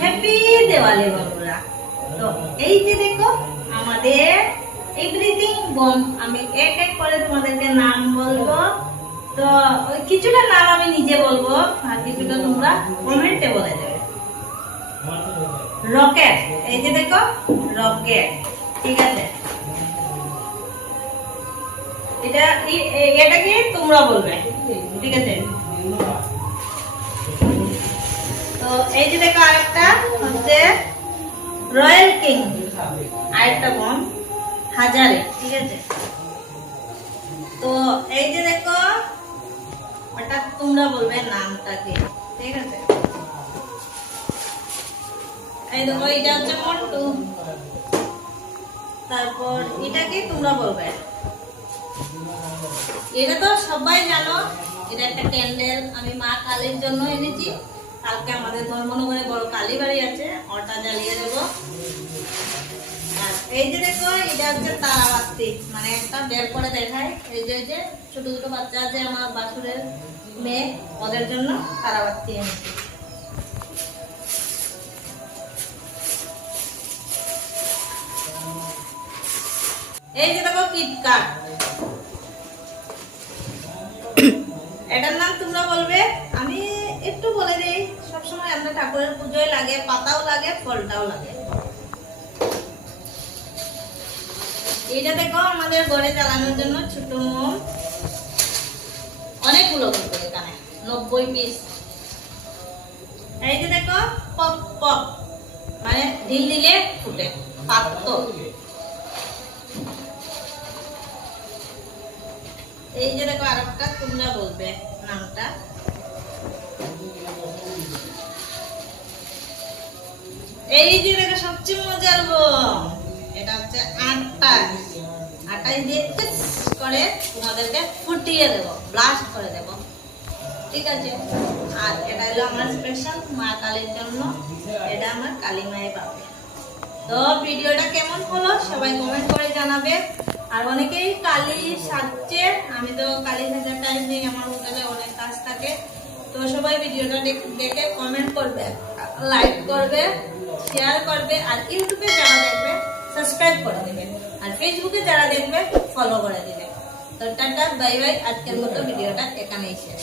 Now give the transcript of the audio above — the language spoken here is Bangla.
হ্যাপি দিওয়ালি বন্ধুরা। তো এই যে দেখো আমাদের এভরিথিং বম, আমি এক এক করে তোমাদেরকে নাম বলবো। তো ওই কিছুটা নাম আমি নিজে বলবো আর কিছুটা তোমরা কমেন্টে বলে দেবে। রকেট, এই যে দেখো রকেট, ঠিক আছে? এটাকে তোমরা বলবে, ঠিক আছে? তো এই যে দেখো আরেকটা হচ্ছে রয়্যাল কিং, আরেকটা বম হাজারে, ঠিক আছে? তো এই যে দেখো ওটা তোমরা বলবে নামটাকে, ঠিক আছে? এই দেখো এটা হচ্ছে মন্টু। তারপর এটাকে তোমরা বলবে, এটা তো সবাই জানো, এটা একটা ক্যান্ডেল আমি মা কালীর জন্য এনেছি। কালকে আমাদের ধর্মনগরে বড় কালী বাড়ি আছে, ওটা জ্বালিয়ে দেবো। আর এই যে দেখো এটা হচ্ছে তারাবাতি, মানে একটা বের করে দেখায়। এই যে ছোট ছোট বাচ্চা আছে আমার বাসুরের মেয়ে, ওদের জন্য তারাবাতি এনেছি। এই যে দেখো কিটকাট, এটার নাম তোমরা বলবে। আমি একটু বলে দিই, সবসময় আমরা ঠাকুরের পুজোয় লাগে, পাতাও লাগে, ফলটাও লাগে। এটা দেখো আমাদের ঘরে জ্বালানোর জন্য ছোট মোম, অনেকগুলো কিন্তু এখানে 90 পিস। এই যে দেখো পপ পপ, মানে ঢিল দিলে ফুটে পাত্র। এই যে দেখো আরেকটা তোমরা বলবে নামটা। এই যে দেখো সবচেয়ে মজার বম, এটা হচ্ছে আটাই দিয়ে করে তোমাদেরকে ফুটিয়ে দেবো, ব্লাস্ট করে দেবো, ঠিক আছে? আর এটা হলো আমার স্পেশাল মা কালীর জন্য, এটা আমার কালী মায়ের পাবে। তো ভিডিওটা কেমন হলো সবাই কমেন্ট করে জানাবে। আর অনেকেই কালী সাজছে, আমি তো কালী সাজার টাইম নেই, আমার হোটেলে অনেক কাজ থাকে। তো সবাই ভিডিওটা দেখে কমেন্ট করবে, লাইক করবে, শেয়ার করবে। আর ইউটিউবে যারা দেখবে সাবস্ক্রাইব করে দেবে, আর ফেসবুকে যারা দেখবে ফলো করে দেবে। তো টাটা বাই বাই, আজকের মতো ভিডিওটা এখানেই শেষ।